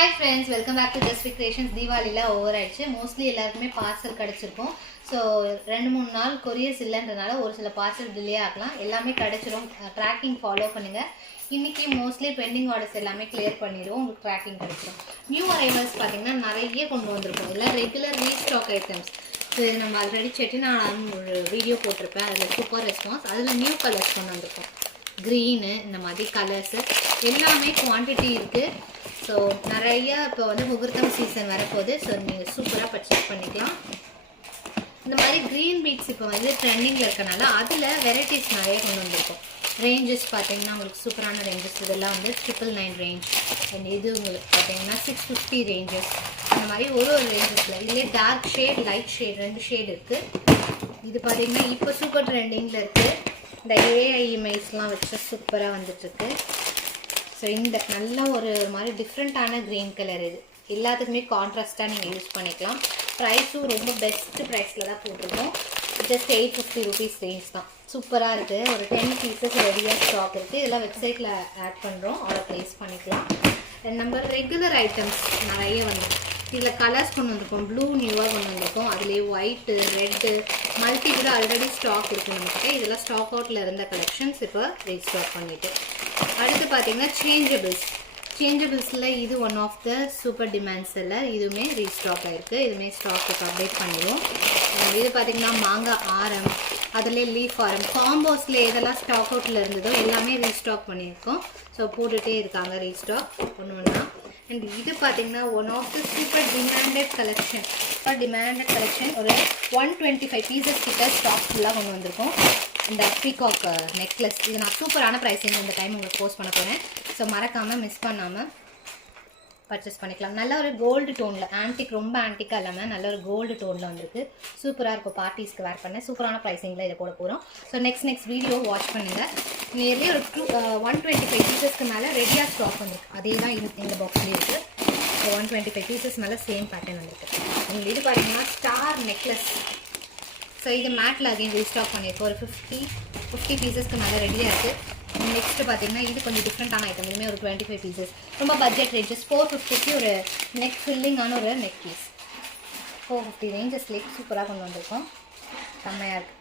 Hi friends, welcome back to Just Creations. தீபாவளில over ஆயிடுச்சு. Mostly எல்லாருக்குமே பார்சல் கிடைச்சிருக்கும். ஸோ 2-3 நாள் கொரியர்ஸ் இல்லைன்றனால ஒரு சில பார்சல் டிலே ஆகலாம். எல்லாமே கிடைச்சிரும். ட்ராக்கிங் ஃபாலோ பண்ணுங்க. இன்னைக்கு மோஸ்ட்லி பெண்டிங் ஆர்டர்ஸ் எல்லாமே கிளியர் பண்ணிடுவோம். உங்களுக்கு ட்ராக்கிங் கிடைச்சிரும். நியூ அரைவல்ஸ் பார்த்தீங்கன்னா நிறைய கொண்டு வந்திருக்கோம். எல்லாம் ரெகுலர் ரீஸ்டாக் ஐட்டம்ஸ். ஸோ இது நம்ம ஆல்ரெடி செட்டிநாடு ஒரு வீடியோ போட்டிருப்பேன். அதில் சூப்பர் ரெஸ்பான்ஸ். அதில் நியூ கலர்ஸ் கொண்டு வந்திருக்கோம். க்ரீனு இந்த மாதிரி கலர்ஸு எல்லாமே குவான்டிட்டி இருக்குது. ஸோ நிறைய இப்போ வந்து முகூர்த்தம் சீசன் வரப்போகுது. ஸோ நீங்கள் சூப்பராக பர்ச்சேஸ் பண்ணிக்கலாம். இந்த மாதிரி க்ரீன் பீட்ஸ் இப்போ வந்து ட்ரெண்டிங்கில் இருக்கனால அதில் வெரைட்டிஸ் நிறைய கொண்டு வந்திருக்கோம். ரேஞ்சஸ் பார்த்தீங்கன்னா உங்களுக்கு சூப்பரான ரேஞ்சஸ். இதெல்லாம் வந்து 999 ரேஞ்ச். அண்ட் இது உங்களுக்கு பார்த்தீங்கன்னா 650 ரேஞ்சஸ். அந்த மாதிரி ஒரு ரேஞ்சஸில் இதுலேயே dark shade, light shade 2 shade இருக்குது. இது பார்த்தீங்கன்னா இப்போ சூப்பர் ட்ரெண்டிங்கில் இருக்குது. இந்த ஏஐ இமேஜ்லாம் வச்சு சூப்பராக வந்துட்டுருக்கு. ஸோ இந்த நல்ல ஒரு மாதிரி டிஃப்ரெண்ட்டான க்ரீன் கலர். இது எல்லாத்துக்குமே கான்ட்ராஸ்ட்டாக நீங்கள் யூஸ் பண்ணிக்கலாம். ப்ரைஸும் ரொம்ப பெஸ்ட்டு ப்ரைஸில் தான் போட்டிருக்கோம். ஜஸ்ட் 850 ருபீஸ் ரேஞ்ச் தான். சூப்பராக இருக்குது. ஒரு 10 பீசஸ் ரெடியாக ஸ்டாக் இருக்குது. இதெல்லாம் வெப்சைட்டில் ஆட் பண்ணுறோம். ஆர்டர் ப்ளேஸ் பண்ணிக்கலாம். நம்ம ரெகுலர் ஐட்டம்ஸ் நிறைய வந்து இதில் கலர்ஸ் கொண்டு வந்திருக்கோம். ப்ளூ நியூவாக கொண்டு வந்திருக்கோம். அதுலேயே ஒயிட்டு, ரெட்டு, மல்டி கூட ஆல்ரெடி ஸ்டாக் இருக்குது நம்மக்கிட்ட. இதெல்லாம் ஸ்டாக் அவுட்டில் இருந்த கலெக்ஷன்ஸ் இப்போ ரீஸ்டாக் பண்ணிவிட்டு. அடுத்து பார்த்தீங்கன்னா சேஞ்சபிள்ஸில் இது ஒன் ஆஃப் த சூப்பர் டிமாண்ட்ஸில் இதுவுமே ரீஸ்டாக் ஆகிருக்கு. இதுவுமே ஸ்டாக் இப்போ அப்டேட் பண்ணிடுவோம். இது பார்த்திங்கன்னா மாங்காய் ஆரம், அதிலே லீஃப் ஆரம், காம்போஸில் எதெல்லாம் ஸ்டாக் அவுட்டில் இருந்ததோ எல்லாமே ரீஸ்டாக் பண்ணியிருக்கோம். ஸோ போட்டுகிட்டே இருக்காங்க ரீஸ்டாக் ஒன்று ஒன்றா. அண்ட் இது பார்த்திங்கன்னா one of the super demanded collection. ஒரு 125 பீசஸ் கிட்ட ஸ்டாக் ஃபுல்லாக கொண்டு வந்திருக்கோம். இந்த பீகாக் நெக்லஸ் இது நான் சூப்பரான ப்ரைஸிங் இந்த டைம் உங்களுக்கு போஸ்ட் பண்ண போகிறேன். ஸோ மறக்காமல் மிஸ் பண்ணாமல் பர்ச்சேஸ் பண்ணிக்கலாம். நல்ல ஒரு கோல்டு டோனில், ஆன்டிக் ரொம்ப ஆன்டிக்காக இல்லாமல் நல்ல ஒரு கோல்டு டோனில் வந்துருக்கு. சூப்பராக இருக்கும். பார்ட்டிஸ்க்கு வேர் பண்ண சூப்பரான ப்ரைஸிங்கில் இதை போட போகிறோம். ஸோ நெக்ஸ்ட் வீடியோ வாட்ச் பண்ணுங்கள். நியர்லி ஒரு 125 பீசஸ்க்கு மேலே ரெடியாக ஸ்டாக் வந்துருக்கு. அதே தான் இந்த பாக்ஸ்லேயே இருக்குது. ஸோ 125 பீசஸ் மேலே சேம் பேட்டர்ன் வந்துருக்கு. உங்களுக்கு இது பார்த்தீங்கன்னா ஸ்டார் நெக்லஸ். ஸோ இது மேட்டில் அகைன் ரீஸ்டாக் பண்ணியிருக்கோம். ஒரு 50 பீசஸ்க்கு மேலே ரெடியாக இருக்குது. நெக்ஸ்ட்டு பார்த்தீங்கன்னா இது கொஞ்சம் டிஃப்ரெண்ட்டான ஐட்டம். இதுவுமே ஒரு 25 பீசஸ். ரொம்ப பட்ஜெட் ரேஞ்சஸ். 450க்கு ஒரு நெக் ஃபில்லிங்கான ஒரு நெக் பீஸ். 450 ரேஞ்சஸ்லேயே சூப்பராக கொண்டு வந்திருக்கோம். செம்மையாக இருக்குது.